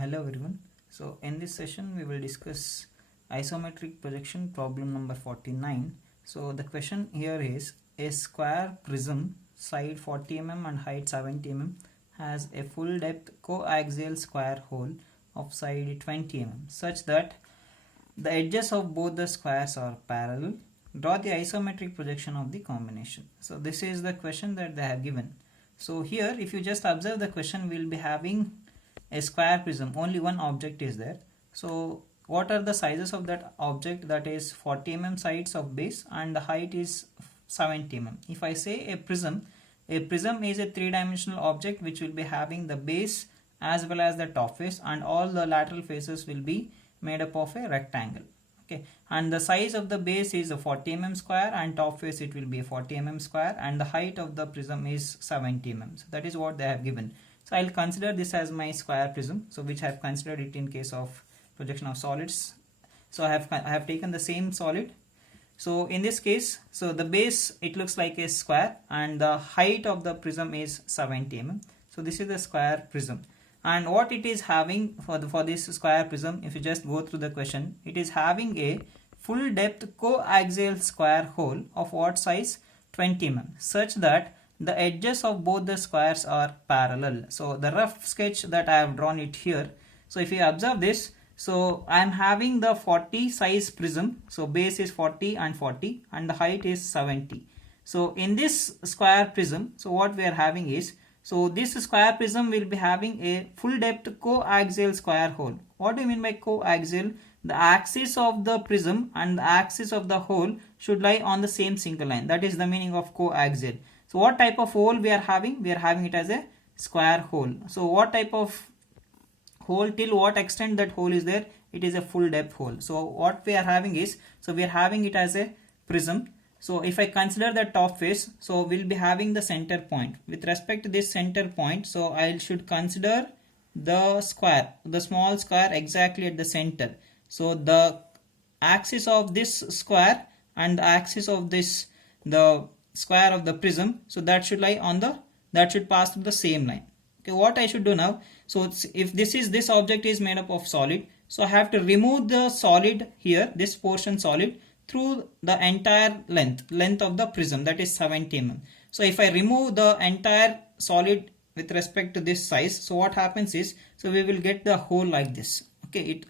Hello everyone. So in this session we will discuss isometric projection problem number 49. So the question here is a square prism side 40 mm and height 70 mm has a full depth coaxial square hole of side 20 mm such that the edges of both the squares are parallel. Draw the isometric projection of the combination. So this is the question that they have given. So here if you just observe the question, we will be having a square prism, only one object is there. So what are the sizes of that object? That is 40 mm sides of base and the height is 70 mm. If I say a prism is a three-dimensional object which will be having the base as well as the top face, and all the lateral faces will be made up of a rectangle. Okay, and the size of the base is a 40 mm square and top face it will be a 40 mm square, and the height of the prism is 70 mm. So that is what they have given. So I'll consider this as my square prism, so which I have considered it in case of projection of solids. So I have taken the same solid. So in this case, so the base it looks like a square and the height of the prism is 70 mm. So this is the square prism, and what it is having for this square prism, if you just go through the question, it is having a full depth coaxial square hole of what size? 20 mm, such that the edges of both the squares are parallel. So the rough sketch that I have drawn it here. So if you observe this, so I am having the 40 size prism. So base is 40 and 40 and the height is 70. So in this square prism, so what we are having is, so this square prism will be having a full depth coaxial square hole. What do you mean by coaxial? The axis of the prism and the axis of the hole should lie on the same single line. That is the meaning of coaxial. So what type of hole we are having? We are having it as a square hole. So what type of hole, till what extent that hole is there? It is a full depth hole. So what we are having is, so we are having it as a prism. So if I consider the top face, so we'll be having the center point. With respect to this center point, so I should consider the square, the small square exactly at the center. So the axis of this square and the axis of this, the square of the prism, so that should lie on the, that should pass through the same line. Okay, what I should do now, so if this object is made up of solid, so I have to remove the solid here, this portion solid, through the entire length of the prism, that is 70 mm. So if I remove the entire solid with respect to this size, so what happens is, so we will get the hole like this. Okay,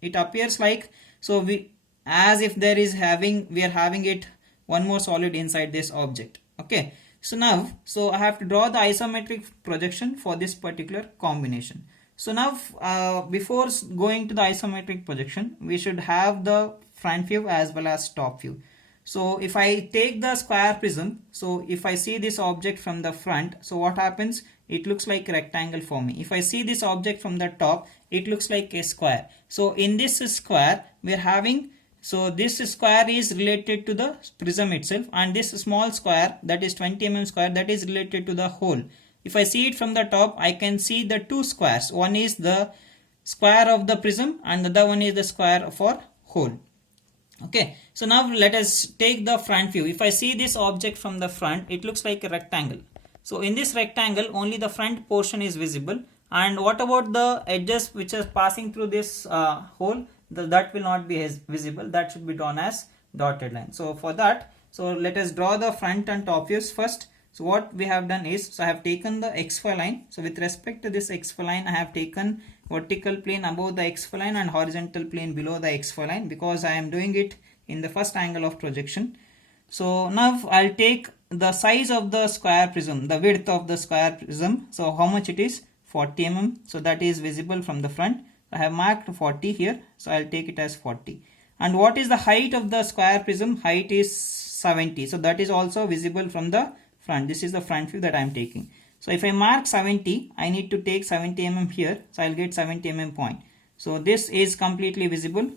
it appears like, so we, as if there is having, we are having it one more solid inside this object. Okay, so now, so I have to draw the isometric projection for this particular combination. So now before going to the isometric projection, we should have the front view as well as top view. So if I take the square prism, so if I see this object from the front, so what happens? It looks like a rectangle for me. If I see this object from the top, it looks like a square. So in this square, we are having, so this square is related to the prism itself, and this small square, that is 20 mm square, that is related to the hole. If I see it from the top, I can see the two squares. One is the square of the prism and the other one is the square for hole. Okay, so now let us take the front view. If I see this object from the front, it looks like a rectangle. So in this rectangle, only the front portion is visible. And what about the edges which are passing through this hole? That will not be as visible. That should be drawn as dotted line. So for that, so let us draw the front and top views first. So what we have done is, so I have taken the XY line. So with respect to this XY line, I have taken vertical plane above the XY line and horizontal plane below the XY line, because I am doing it in the first angle of projection. So now I'll take the size of the square prism, the width of the square prism. So how much it is? 40 mm. So that is visible from the front. I have marked 40 here, so I'll take it as 40. And what is the height of the square prism? Height is 70. So that is also visible from the front. This is the front view that I am taking. So if I mark 70, I need to take 70 mm here. So I'll get 70 mm point. So this is completely visible.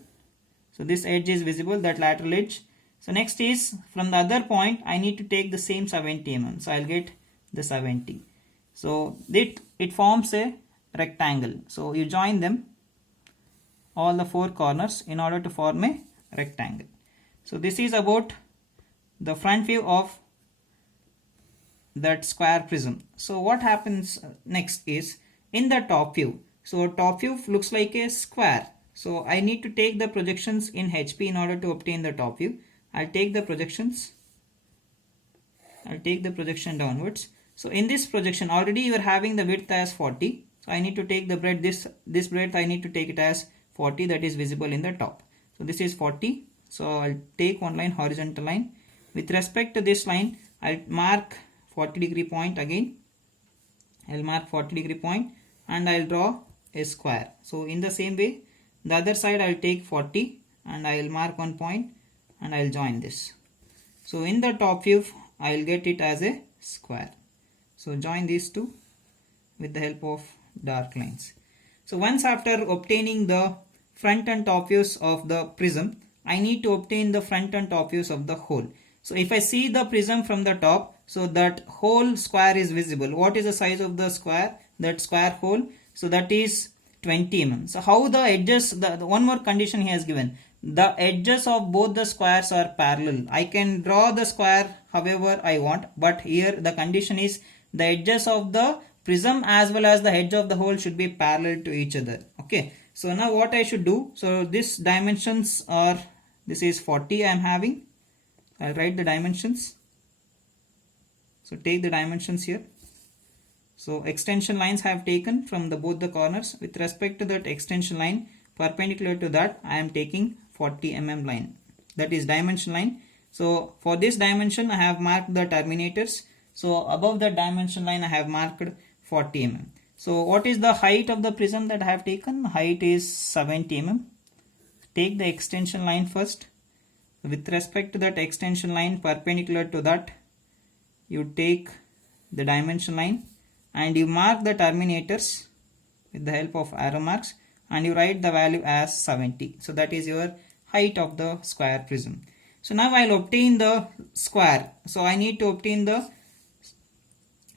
So this edge is visible, that lateral edge. So next is from the other point, I need to take the same 70 mm. So I'll get the 70. So it forms a rectangle. So you join them, all the four corners, in order to form a rectangle. So this is about the front view of that square prism. So what happens next is, in the top view, So top view looks like a square. So I need to take the projections in HP in order to obtain the top view. I'll take the projections. I'll take the projection downwards. So in this projection already you are having the width as 40. So I need to take the breadth, this breadth I need to take it as 40, that is visible in the top. So this is 40. So I'll take one line, horizontal line. With respect to this line, I'll mark 40-degree point again. I'll mark 40-degree point and I'll draw a square. So in the same way, the other side I'll take 40 and I'll mark one point and I'll join this. So in the top view, I'll get it as a square. So join these two with the help of dark lines. So once after obtaining the front and top views of the prism, I need to obtain the front and top views of the hole. So if I see the prism from the top, so that whole square is visible. What is the size of the square? That square hole. So that is 20 mm. So how the edges, the one more condition he has given. The edges of both the squares are parallel. I can draw the square however I want, but here the condition is the edges of the prism as well as the edge of the hole should be parallel to each other. Okay. So now what I should do? So this dimensions are, this is 40 I am having. I'll write the dimensions. So take the dimensions here. So extension lines I have taken from both the corners. With respect to that extension line, perpendicular to that, I am taking 40 mm line. That is dimension line. So for this dimension, I have marked the terminators. So above the dimension line, I have marked 40 mm. So what is the height of the prism that I have taken? Height is 70 mm. Take the extension line first. With respect to that extension line, perpendicular to that, you take the dimension line and you mark the terminators with the help of arrow marks and you write the value as 70. So that is your height of the square prism. So now I'll obtain the square. So I need to obtain the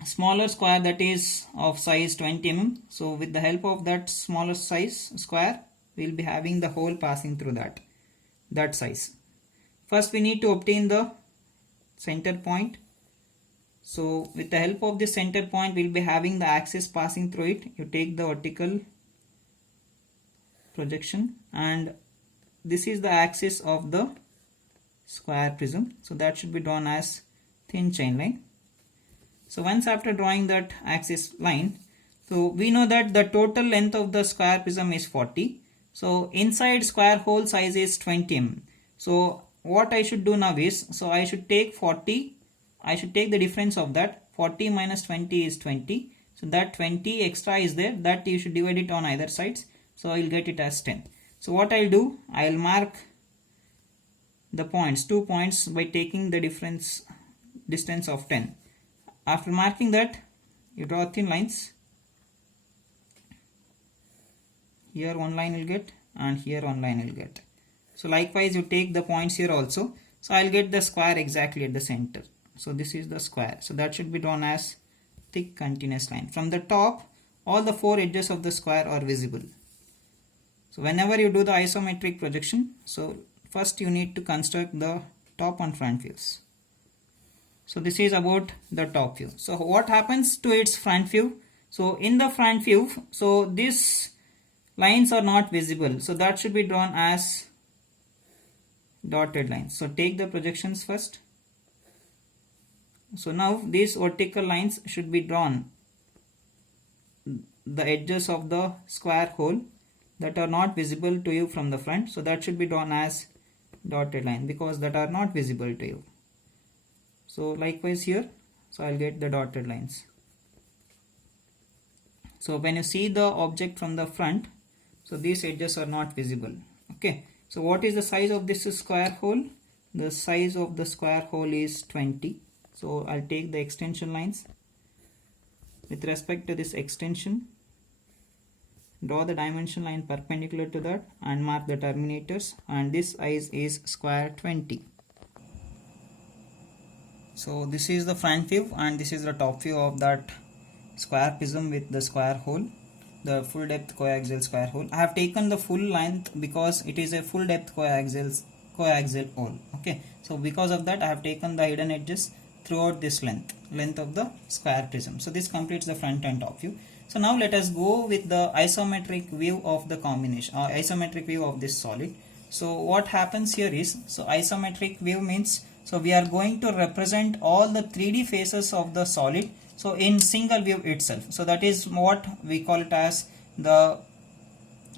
smaller square that is of size 20 mm. So with the help of that smaller size square, we'll be having the hole passing through that size. First we need to obtain the center point. So with the help of this center point, we'll be having the axis passing through it. You take the vertical projection and this is the axis of the square prism. So that should be drawn as thin chain line. So once after drawing that axis line, so we know that the total length of the square prism is 40. So inside square hole size is 20 mm. So what I should do now is, so I should take 40. I should take the difference of that. 40 minus 20 is 20. So that 20 extra is there, that you should divide it on either sides. So I will get it as 10. So what I'll do, I'll mark the points, 2 points by taking the distance of 10. After marking that, you draw thin lines. Here one line will get and here one line will get. So likewise you take the points here also. So I'll get the square exactly at the center. So this is the square. So that should be drawn as thick continuous line. From the top, all the 4 edges of the square are visible. So whenever you do the isometric projection, so first you need to construct the top and front views. So this is about the top view. So what happens to its front view? So in the front view, so these lines are not visible. So that should be drawn as dotted lines. So take the projections first. So now these vertical lines should be drawn, the edges of the square hole that are not visible to you from the front. So that should be drawn as dotted line because that are not visible to you. So likewise here, so I'll get the dotted lines. So when you see the object from the front, so these edges are not visible. Okay. So what is the size of this square hole? The size of the square hole is 20. So I'll take the extension lines. With respect to this extension, draw the dimension line perpendicular to that and mark the terminators, and this size is square 20. So this is the front view and this is the top view of that square prism with the square hole, the full depth coaxial square hole. I have taken the full length because it is a full depth coaxial hole. Okay, so because of that I have taken the hidden edges throughout this length of the square prism. So this completes the front and top view. So now let us go with the isometric view of the combination, isometric view of this solid. So what happens here is, so isometric view means, so we are going to represent all the 3D faces of the solid, so in single view itself. So that is what we call it as the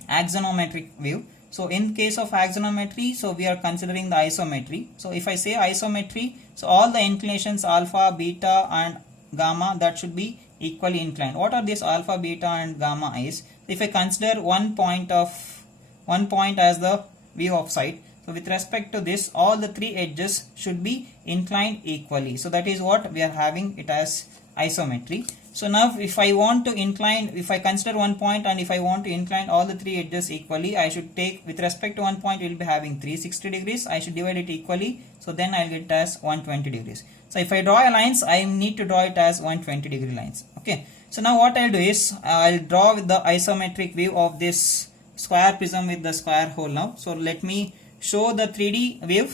axonometric view. So in case of axonometry, so we are considering the isometry. So if I say isometry, so all the inclinations alpha, beta and gamma, that should be equally inclined. What are these alpha, beta and gamma is? If I consider one point as the view of side, so with respect to this, all the three edges should be inclined equally. So that is what we are having it as isometry. So now if I want to incline, if I consider one point and if I want to incline all the three edges equally, I should take, with respect to one point, we will be having 360 degrees. I should divide it equally. So then I'll get it as 120 degrees. So if I draw a lines, I need to draw it as 120 degree lines. Okay. So now what I'll do is, I'll draw with the isometric view of this square prism with the square hole now. So let me show the 3D view,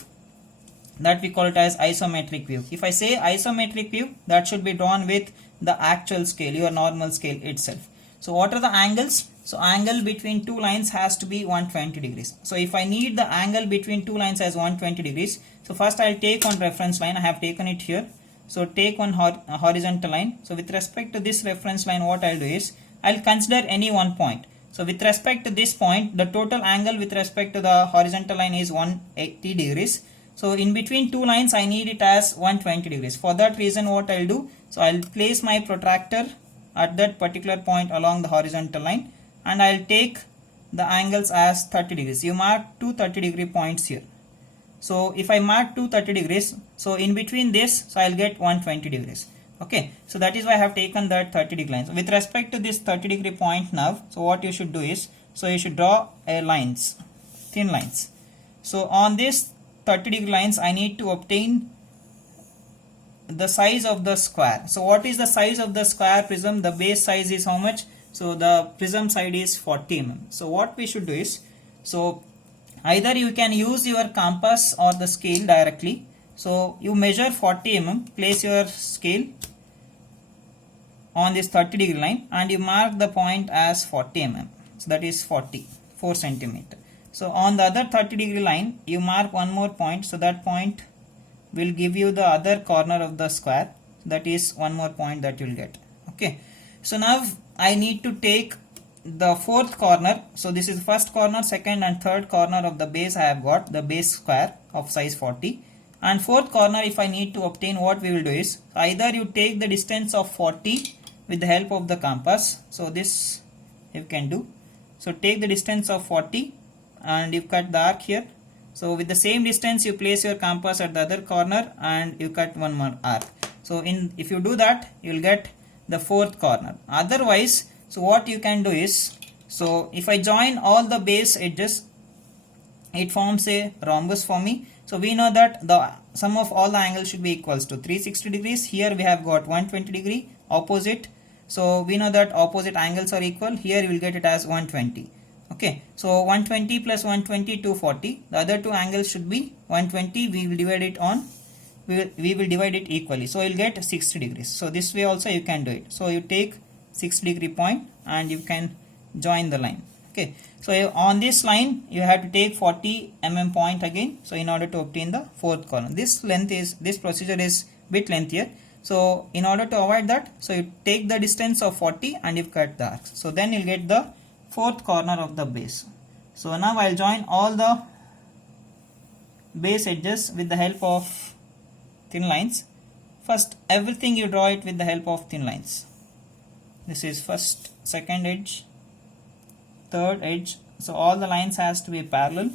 that we call it as isometric view. If I say isometric view, that should be drawn with the actual scale, your normal scale itself. So what are the angles? So angle between two lines has to be 120 degrees. So if I need the angle between two lines as 120 degrees, so first I'll take one reference line. I have taken it here. So take one horizontal line. So with respect to this reference line, what I'll do is, I'll consider any one point. So with respect to this point, the total angle with respect to the horizontal line is 180 degrees. So in between two lines, I need it as 120 degrees. For that reason, what I'll do, so I'll place my protractor at that particular point along the horizontal line, and I'll take the angles as 30 degrees. You mark two 30 degree points here. So if I mark two 30 degrees, so in between this, so I'll get 120 degrees. Okay, so that is why I have taken that 30 degree line. So with respect to this 30 degree point now, so what you should do is, so you should draw a lines, thin lines. So on this 30 degree lines, I need to obtain the size of the square. So what is the size of the square prism? The base size is how much? So the prism side is 40 mm. So what we should do is, so either you can use your compass or the scale directly. So you measure 40 mm, place your scale on this 30 degree line and you mark the point as 40 mm. So that is 4 centimeter. So on the other 30 degree line, you mark one more point. So that point will give you the other corner of the square. That is one more point that you will get. Okay. So now I need to take the fourth corner. So this is first corner, second and third corner of the base. I have got the base square of size 40. And fourth corner, if I need to obtain, what we will do is, either you take the distance of 40 with the help of the compass. So this you can do. So take the distance of 40 and you cut the arc here. So with the same distance, you place your compass at the other corner and you cut one more arc. So if you do that, you will get the fourth corner. Otherwise, so what you can do is, so if I join all the base edges, it forms a rhombus for me. So we know that the sum of all the angles should be equals to 360 degrees. Here we have got 120 degree opposite. So we know that opposite angles are equal. Here you will get it as 120. Okay, so 120 plus 120, 240. The other two angles should be 120. We will divide it on, we will divide it equally. So you will get 60 degrees. So this way also you can do it. So you take 60 degree point and you can join the line. Okay, so on this line you have to take 40 mm point again. So in order to obtain the fourth corner, this procedure is bit lengthier. So in order to avoid that, so you take the distance of 40 and you cut the arcs. So then you'll get the fourth corner of the base. So now I'll join all the base edges with the help of thin lines. First, everything you draw it with the help of thin lines. This is first, second edge, third edge. So all the lines has to be parallel.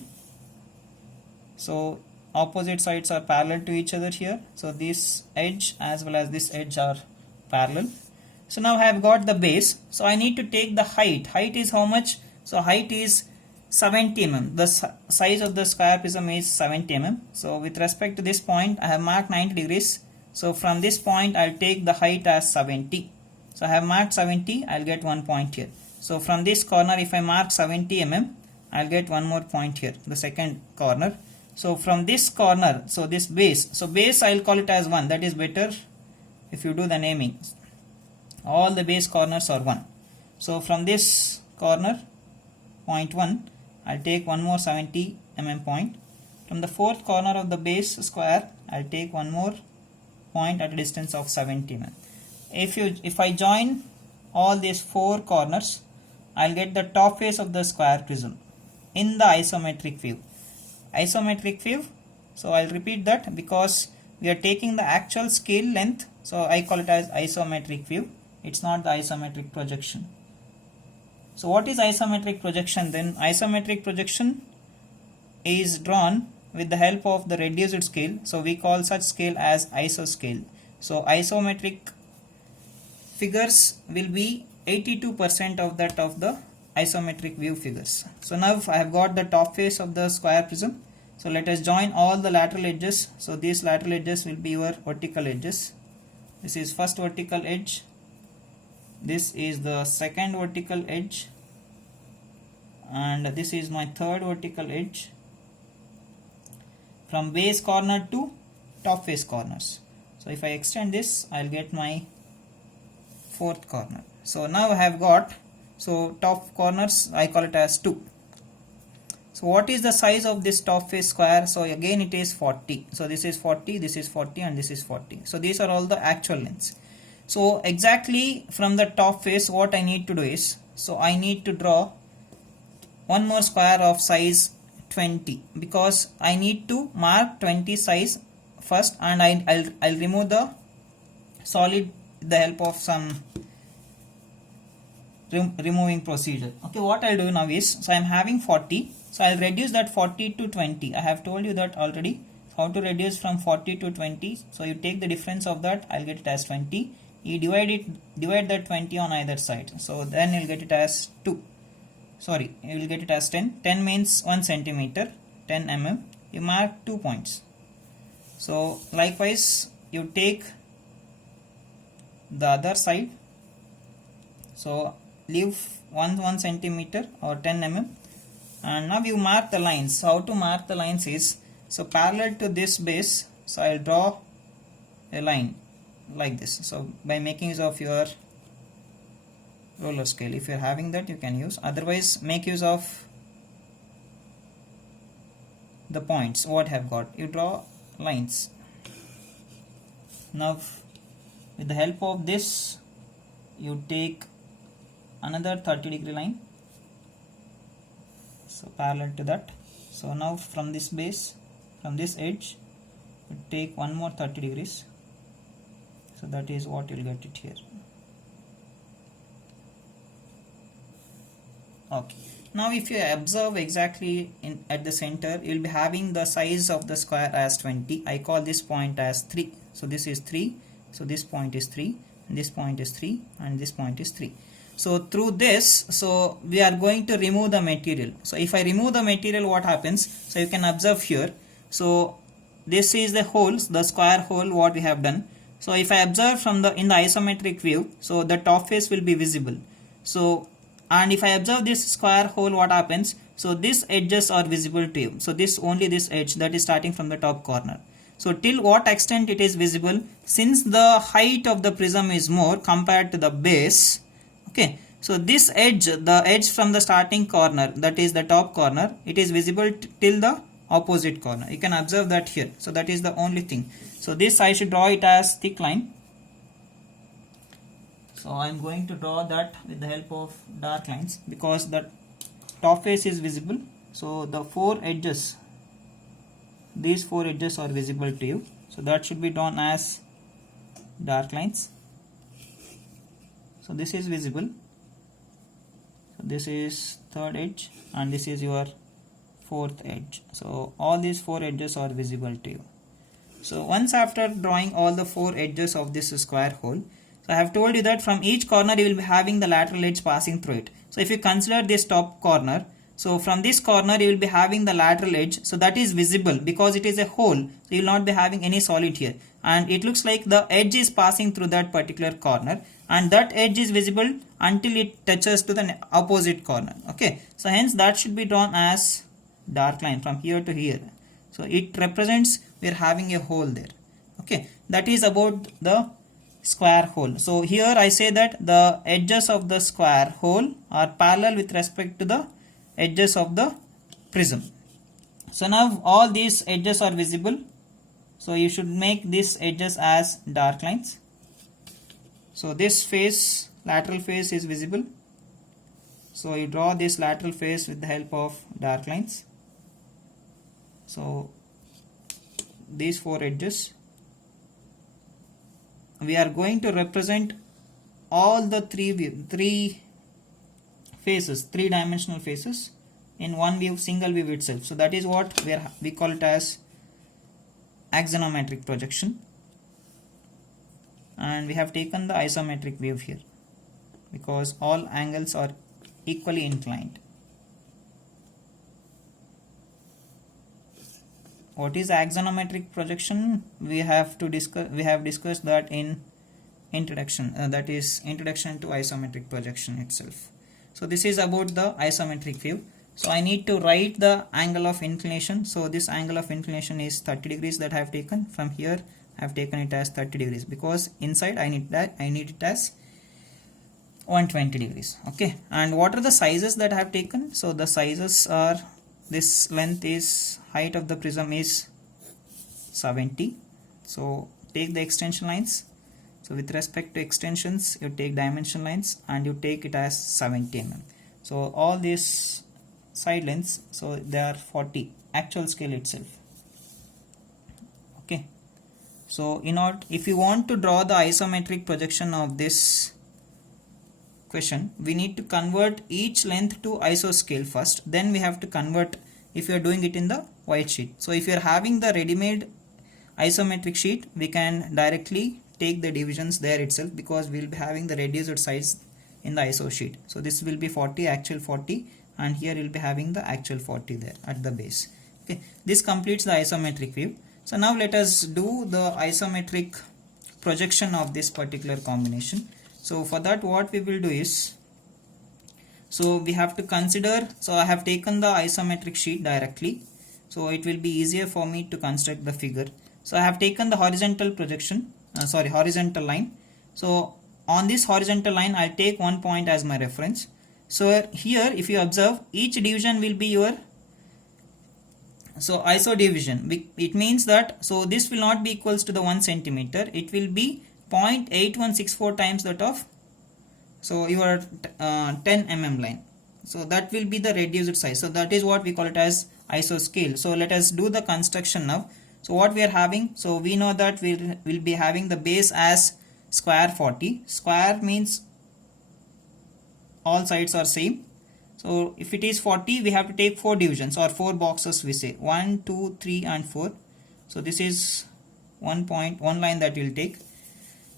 So opposite sides are parallel to each other here. So this edge as well as this edge are parallel. So now I have got the base. So I need to take the height. Height is how much? So height is 70 mm. The size of the square prism is 70 mm. So with respect to this point, I have marked 90 degrees. So from this point, I'll take the height as 70. So I have marked 70. I'll get one point here. So from this corner, if I mark 70 mm, I'll get one more point here, the second corner. So from this corner, so this base, so base I'll call it as 1. That is better if you do the naming. All the base corners are 1. So from this corner, point 1, I'll take one more 70 mm point. From the fourth corner of the base square, I'll take one more point at a distance of 70 mm. If I join all these four corners, I'll get the top face of the square prism in the isometric view. Isometric view, so I'll repeat that because we are taking the actual scale length, so I call it as isometric view. It's not the isometric projection. So what is isometric projection then? Isometric projection is drawn with the help of the reduced scale, so we call such scale as isoscale. So isometric figures will be 82% of that of the isometric view figures. So now I have got the top face of the square prism. So let us join all the lateral edges. So these lateral edges will be your vertical edges. This is first vertical edge. This is the second vertical edge. And this is my third vertical edge. From base corner to top face corners. So if I extend this, I'll get my fourth corner. So now I have got, so top corners I call it as 2. So what is the size of this top face square? So again it is 40. So this is 40, this is 40 and this is 40. So these are all the actual lengths. So exactly from the top face what I need to do is, so I need to draw one more square of size 20 because I need to mark 20 size first, and I'll remove the solid with the help of some removing procedure. Okay, what I'll do now is, so I'm having 40, so I'll reduce that 40 to 20. I have told you that already, how to reduce from 40 to 20. So you take the difference of that, I'll get it as 20. You divide that 20 on either side, so then you'll get it as 2. Sorry, you will get it as 10. 10 means 1 centimeter, 10 mm. You mark 2 points. So likewise you take the other side, so leave 1 centimeter or 10 mm, and now you mark the lines. How to mark the lines is, so parallel to this base, so I'll draw a line like this. So by making use of your roller scale, if you're having that you can use, otherwise make use of the points what I have got. You draw lines. Now with the help of this you take another 30-degree line, so parallel to that. So now from this base, from this edge, you take one more 30 degrees, so that is what you'll get it here. Okay, now if you observe exactly at the center, you'll be having the size of the square as 20. I call this point as 3. So this is 3, so this point is 3, and this point is 3, and this point is 3. So through this, so we are going to remove the material. So if I remove the material, what happens? So you can observe here. So this is the holes, the square hole what we have done. So if I observe from in the isometric view, so the top face will be visible. So, and if I observe this square hole, what happens? So these edges are visible to you. So this, only this edge that is starting from the top corner. So till what extent it is visible? Since the height of the prism is more compared to the base, okay, so this edge, the edge from the starting corner, that is the top corner, it is visible till the opposite corner. You can observe that here. So that is the only thing. So this I should draw it as thick line. So I am going to draw that with the help of dark lines because the top face is visible. So the 4 edges, these 4 edges are visible to you. So that should be drawn as dark lines. So this is visible. So this is third edge and this is your fourth edge. So all these 4 edges are visible to you. So once after drawing all the 4 edges of this square hole, so I have told you that from each corner you will be having the lateral edge passing through it. So if you consider this top corner, so from this corner you will be having the lateral edge, so that is visible because it is a hole, so you will not be having any solid here, and it looks like the edge is passing through that particular corner, and that edge is visible until it touches to the opposite corner. Okay, so hence that should be drawn as dark line from here to here. So it represents we are having a hole there. Okay, that is about the square hole. So here I say that the edges of the square hole are parallel with respect to the edges of the prism. So now all these edges are visible. So you should make these edges as dark lines. So this face, lateral face is visible. So you draw this lateral face with the help of dark lines. So these four edges. We are going to represent all the three faces, three-dimensional faces in one view, single view itself. So that is what we call it as axonometric projection. And we have taken the isometric view here because all angles are equally inclined. What is axonometric projection? We have discussed that in introduction, that is introduction to isometric projection itself. So this is about the isometric view. So I need to write the angle of inclination. So this angle of inclination is 30 degrees that I have taken. From here I have taken it as 30 degrees because inside I need it as 120 degrees. Okay, and what are the sizes that I have taken? So the sizes are, this length is, height of the prism is 70. So take the extension lines. So with respect to extensions, you take dimension lines and you take it as 70 mm. So all these side lengths, so they are 40, actual scale itself. Okay, so if you want to draw the isometric projection of this question, we need to convert each length to iso scale first, then we have to convert if you are doing it in the white sheet. So if you are having the ready-made isometric sheet, we can directly take the divisions there itself because we will be having the reduced size in the iso sheet. So this will be 40, actual 40, and here we will be having the actual 40 there at the base. Okay, this completes the isometric view. So now let us do the isometric projection of this particular combination. So for that, what we will do is, so we have to consider, so I have taken the isometric sheet directly, so it will be easier for me to construct the figure. So I have taken the horizontal projection, horizontal line. So on this horizontal line, I'll take one point as my reference. So here, if you observe, each division will be your iso division. It means that, so this will not be equals to the 1 centimeter. It will be 0.8164 times that of, so your 10 mm line. So that will be the reduced size. So that is what we call it as iso scale. So let us do the construction now. So what we are having, so we know that we will be having the base as square 40. Square means all sides are same. So if it is 40, we have to take 4 divisions or 4 boxes, we say 1, 2, 3 and 4. So this is one line that we will take.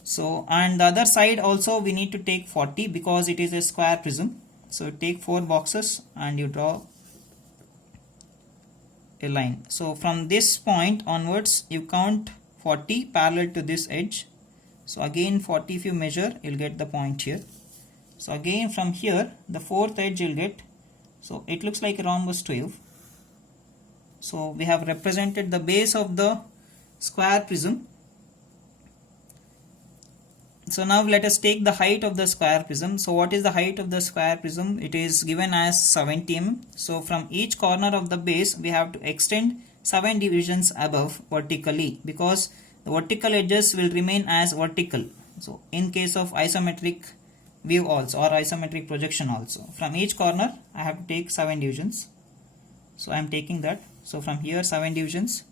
So and the other side also we need to take 40 because it is a square prism. So take 4 boxes and you draw a line. So from this point onwards you count 40 parallel to this edge. So again 40 if you measure, you'll get the point here. So again from here the 4th edge you'll get, so it looks like a rhombus 12. So we have represented the base of the square prism. So now let us take the height of the square prism. So what is the height of the square prism? It is given as 70 mm. So from each corner of the base we have to extend 7 divisions above vertically because the vertical edges will remain as vertical. So in case of isometric view also or isometric projection also, from each corner I have to take 7 divisions. So I am taking that. So from here 7 divisions.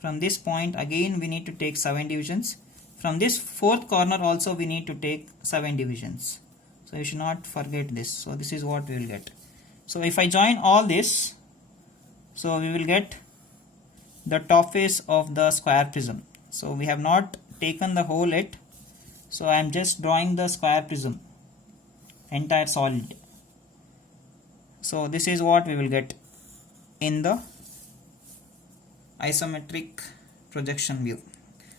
From this point again we need to take 7 divisions. From this 4th corner also we need to take 7 divisions. So you should not forget this. So this is what we will get. So if I join all this, so we will get the top face of the square prism. So we have not taken the whole yet. So I am just drawing the square prism, entire solid. So this is what we will get in the isometric projection view.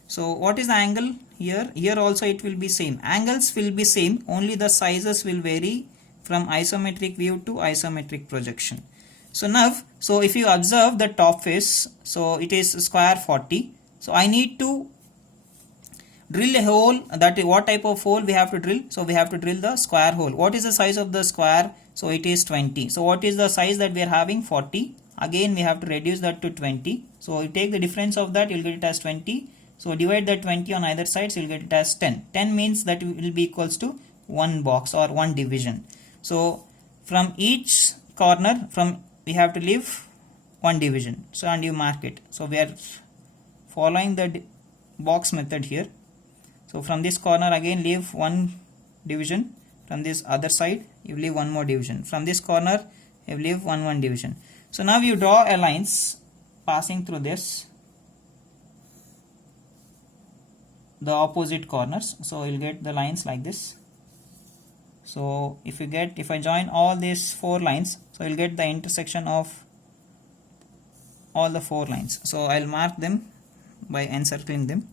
So what is the angle here? Here also it will be same. Angles will be same, only the sizes will vary from isometric view to isometric projection. So now, so if you observe the top face, so it is square 40. So I need to drill a hole. That is what type of hole we have to drill? So we have to drill the square hole. What is the size of the square? So it is 20. So what is the size that we are having? 40. Again we have to reduce that to 20. So you take the difference of that, you will get it as 20. So divide that 20 on either side, so you will get it as 10. 10 means that it will be equals to one box or one division. So from each corner, we have to leave one division. So and you mark it. So we are following the box method here. So from this corner again leave one division. From this other side you leave one more division. From this corner you leave one division. So now you draw a lines passing through this, the opposite corners. So you'll get the lines like this. So if I join all these 4 lines, so you'll get the intersection of all the 4 lines. So I'll mark them by encircling them,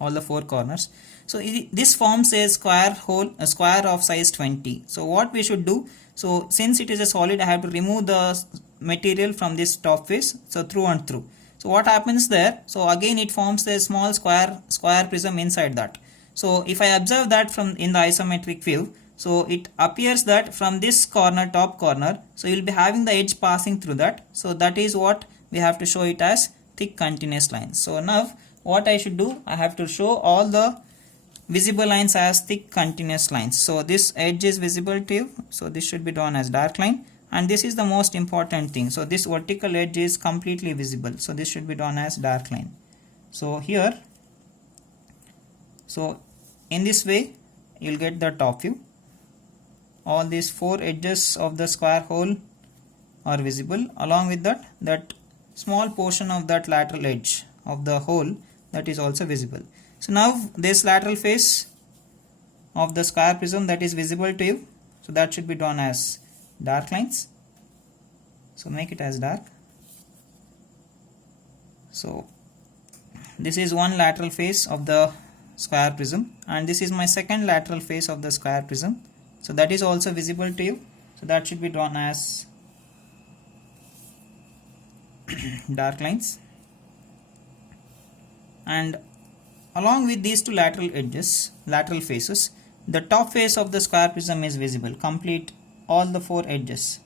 all the 4 corners. So this forms a square hole, a square of size 20. So what we should do, so since it is a solid, I have to remove the material from this top face, so through and through. So what happens there? So again it forms a small square prism inside that. So if I observe that from in the isometric view, so it appears that from this corner, top corner, so you will be having the edge passing through that. So that is what we have to show it as thick continuous lines. So now what I should do, I have to show all the visible lines as thick continuous lines. So this edge is visible to you, so this should be drawn as dark line, and this is the most important thing. So this vertical edge is completely visible, so this should be drawn as dark line. So here, so in this way you'll get the top view. All these 4 edges of the square hole are visible. Along with that small portion of that lateral edge of the hole, that is also visible. So now this lateral face of the square prism, that is visible to you, so that should be drawn as dark lines. So make it as dark. So this is one lateral face of the square prism, and this is my second lateral face of the square prism, so that is also visible to you, so that should be drawn as dark lines. And along with these 2 lateral edges, lateral faces, the top face of the square prism is visible, complete all the 4 edges.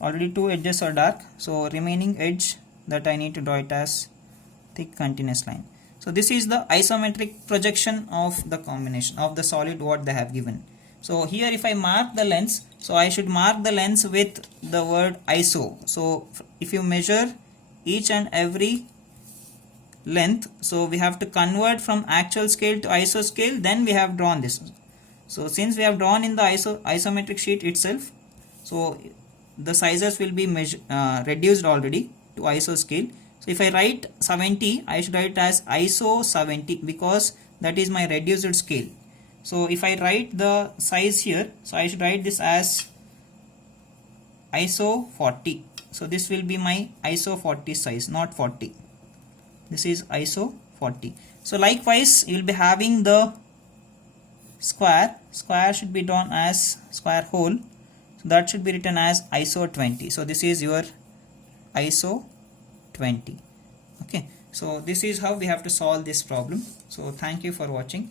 Already 2 edges are dark, so remaining edge, that I need to draw it as thick continuous line. So this is the isometric projection of the combination of the solid what they have given. So here if I mark the lens, so I should mark the lens with the word iso. So if you measure each and every length, so we have to convert from actual scale to iso scale, then we have drawn this. So since we have drawn in the isometric sheet itself, so the sizes will be reduced already to iso scale. So if I write 70, I should write it as iso 70 because that is my reduced scale. So if I write the size here, so I should write this as iso 40. So this will be my iso 40 size, not 40. This is iso 40. So likewise you will be having the square should be drawn as square hole, so that should be written as iso 20. So this is your iso 20. Okay, so this is how we have to solve this problem. So thank you for watching.